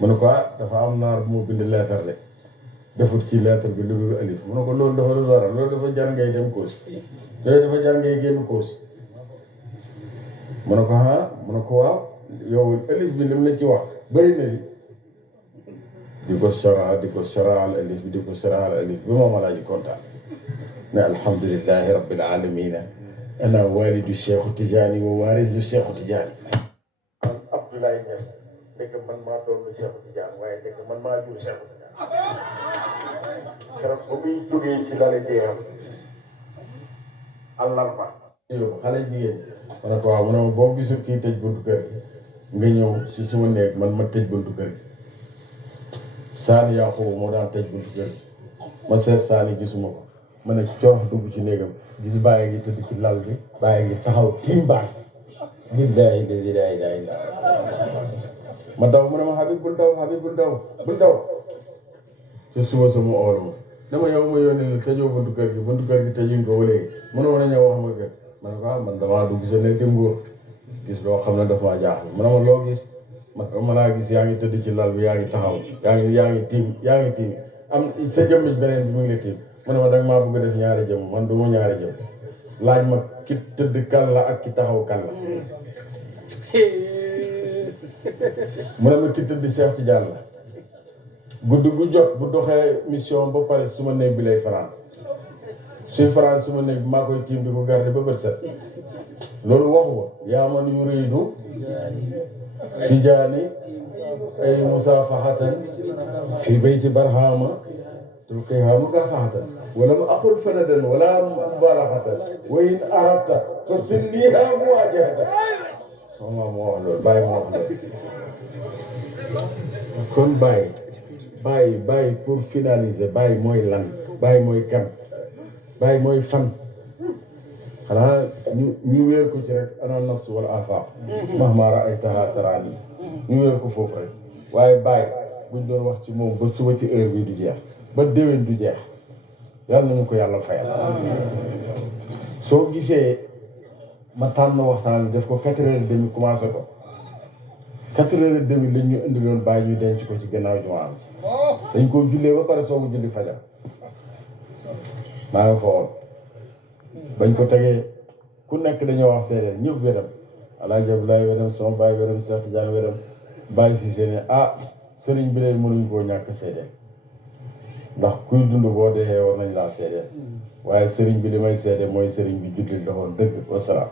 mu ne ko dafa am naar bu mu bind leetar rek defut ci lettre bi lu dul alif mu ne ko loolu dafa lu dara loolu dafa jar ngay dem koosi loolu dafa jar ngay génn koosi mu ne ko mu ne ko waaw yow alif bi lim la ci wax bëri na li di ko saraal alif bi di ko saraal alif bi moom laa ji kontaan ne alhamdulillahi rabbil alamina ana walidu Cheikh Tidiane wa warisu Cheikh Tidiane Abdoulaye Niass dëgg man maa doon Cheikh Tidiane waaye dëgg man maa jur Cheikh Tidiane keroog ba muy jógee ci lale jeexam àllarba yow xale jigéen ma ne ko waaw mu ne ma boo gisul kii tëj buntu kër gi nga ñëw si suma néeg man ma tëj buntu kër gi saani yaa xoobu moo daan tëj buntu kër gi ma seet saani gisuma ko ma ne coox dugg ci néegam gis bàyyi ngi tëdd ci lal bi bàyyi ngi taxaw tiim baay daay ma daw mu ne ma Habib bul daw ca suba sa mu ool ma dama yow ma yónni la tëjoo buntu kër gi tëjuñ ko ba léegi mënoo na ñëw wax ma kër ma ne ko man damaa dugg sa nekk dem góor gis loo xam ne daf maa jaaxle mu ne ma loo gis ma laa gis yaa ngi tëdd ci lal bi yaa ngi taxaw yaa ngi tiim am sa jëmm beneen bi mu ngi la tiim mu ne ma danga maa bëgg a def ñaari jëmm man du ma ñaari jëmm laaj ma ki tëdd kan la ak ki taxaw kan la mu ne ma ki tëdd Cheikh Tidiane la guddi gu jot bu doxee mission ba pare suma néeg bi lay fanaan suy fanaan suma néeg bi maa koy tiim di ko garder ba bët set loolu waxu ko yaa man yuridu Tijaani ay musafahatan fi bayti barhama tulqiha mukafahatan wala mu aqul fanadan wala mubalaghatan wa in aradta fa sinniha muwajahatan sama moo wax loolu bàyyi moo wax loolu kon bàyyi pour finaliser bàyyi mooy lan bàyyi mooy kan bàyyi mooy fan xanaa ñu wéer ko ci rek ana nafs wala afaq mahma ra'aytaha tarani ñu wéer ko foofu rek waaye bàyyi buñ doon wax ci moom ba suba ci heure bi du jeex ba déwén du jeex yàlla nañu ko yàlla fayal soo gisee ma tànn waxtaan def ko 4h30 commencé ko 4h30 lañ ñu indiloon bàyyi ñu denc ko ci gannaaw jumaa am dañ koo jullee ba pare soogu julli fajar maa nga fa woon bañ ko tegee ku nekk dañoo wax seedeel ñëpp wedam Alaaji Abdoulaye wedam sama baay wedam Cheikh Tidiane wedam bàyyi si seene sëriñ bi lay mënuñ koo ñàkk seedeel ndax kuy dund boo dee war nañ laa seedeel waaye sëriñ bi li may seede mooy sëriñ bi jullit la woon dëgg wasalaam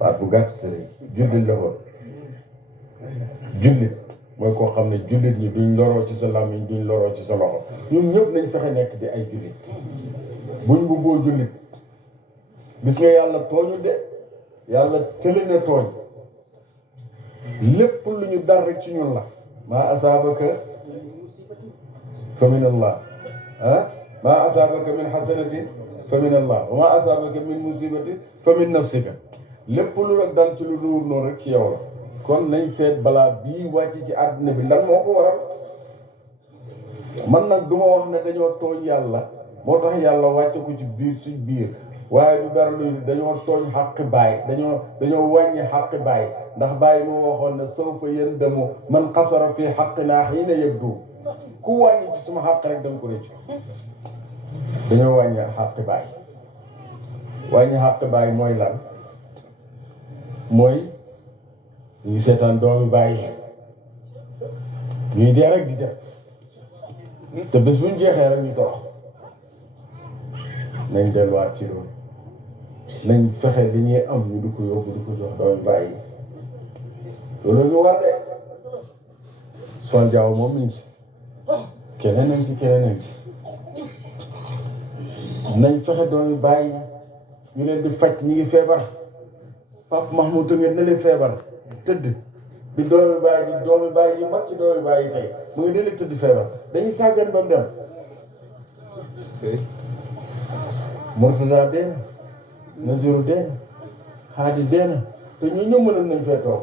baat bu gàtt sëriñ jullit la woon jullit mooy koo xam ne jullit ñi duñ loroo ci sa làmmiñ duñ loroo ci sa loxo ñun ñëpp nañ fexe nekk di ay jullit buñ buggoo jullit gis nga yàlla tooñu de yàlla tëli na tooñ lépp lu ñu dar rek ci ñun la maa asaabaka fa min allah maa asaabaka min xasanatin fa min allah wa maa asaabaka min musibatin fa min nafsika lépp lu rek dal ci lu duur noonu rek ci yow la kon nañ seet balaa bii wàcc ci àddina bi lan moo ko waral man nag du ma wax ne dañoo tooñ yàlla moo tax yàlla wàcce ko ci biir suñ biir waaye du dara luy dañoo tooñ xàq baay dañoo wàññi xàq baay ndax baay moo waxoon ne sawfa yandamu man xasara fii xaqinaa xiina yabdu ku wàññi ci suma xàq rek danga ko rëcc dañoo wàññi xàq baay wàññi xàq baay mooy lan mooy ñu seetaan doomi baay ñuy dee rek di def te bés bu ñu jeexee rek ñu torox nañ delluwaat ci loolu nañ fexe li ñuy am ñu du ko yóbbu du ko jox doomi baay yi loolu ñu war de son jaaw moom mi ngi ci keneen nañ ci nañ fexe doomi baay yi ñu leen di faj ñi ngi feebar Pape Mahmoud ngeen ne leen feebar tëdd di doomi baay yi mag ci doomi baay yi tey mu ngi deli tëdd feebar dañuy sàggan ba mu dem Murtada dee na Naziru dee na Haadi dee na te ñu ñëw mënoon nañ fee toog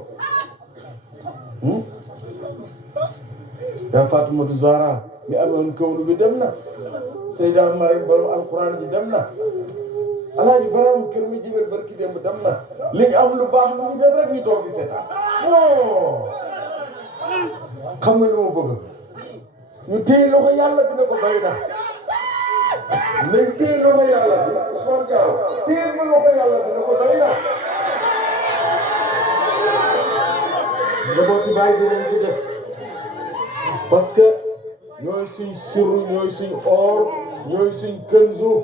yaa Fatimatu Zahra mi amoon kawlu bi dem na Seyda Mariam borom alquran ji dem na alaaji Baraam kër mi jibel barki démb dem na li ñu am lu baax lu ñu def rek ñu toog di seetaan non xam nga lu ma bëgg ñu téye loxo yàlla bi ne ko doy na nañ téye loxo yàlla bi Ousmane Diaw téye ma loxo yàlla bi ne ko doy na njabooti baay dinañ fi des parce que ñooy suñ sirru ñooy suñ or ñooy suñ kënzu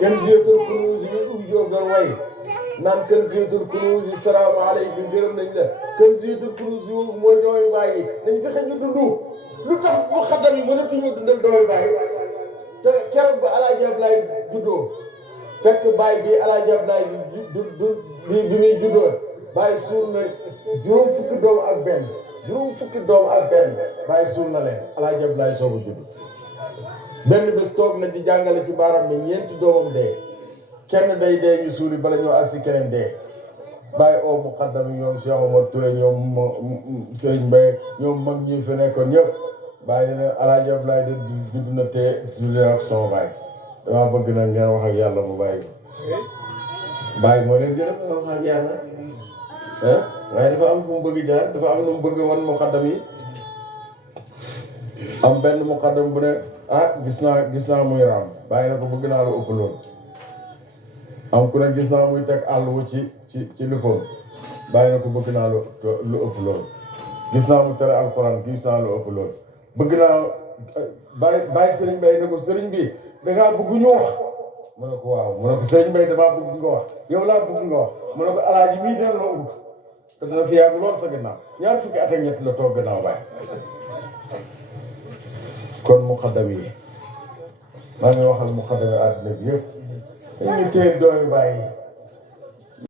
kanziyatul kunuuz yi Ubi Diop doon way naan kanziyatul kunuuz yi salaamaaleykum gërëm nañ la kanziyatul kunuuz yi mooy doomi baay yi dañ fexe ñu dund lu tax mu xaddam yi mënatuñu dundal doomi baay te keroog ba Alaaji Ablaay juddoo fekk baay bi Alaaji Ablaay bi muy juddoo baay suur na juróom fukki doom ak benn baay suur na leen Alaaji Ablaay soog a judd benn bés toog na di jàngale ci baaram mi ñeenti doomam dee kenn day dee ñu suuli bala ñoo agsi keneen dee bàyyi oo muqaddam yi ñoom Cheikh Omar Touré ñoom Serigne Mbaye ñoom mag ñi fi nekkoon ñëpp bàyyi ne leen Alaaji Ablaay de judd na te julli ak sama baay dama bëgg na ngeen wax ak yàlla mu bàyyi bàyyi moo leen gën a wax ak yàlla waaye dafa am fu mu bëgg jaar dafa am lu mu bëgg wan muqaddam yi am benn muqaddam bu ne gis naa muy raam bàyyi na ko bëgg naa lu ëpp loolu am ku ne gis naa muy teg àll wu ci luppam bàyyi na ko bëgg naa lu ëpp loolu gis naa mu tere alxuraan gis naa lu ëpp loolu bëgg naa bàyyi sëriñ Bay ne ko sëriñ bi dangaa bëgg ñu wax mu ne ko waaw mu ne ko sëriñ Bay damaa bëgg nga wax yow laa bëgg nga wax mu ne ko alaaji mii dina la ut te dina fi yàgg lool sa gannaaw ñaar fukki at ak ñett la toog gannaaw bàyyi kon muqaddam yi maa ngi waxal muqaddam yi àddina bi yëpp dañuy téye doomi bàyyi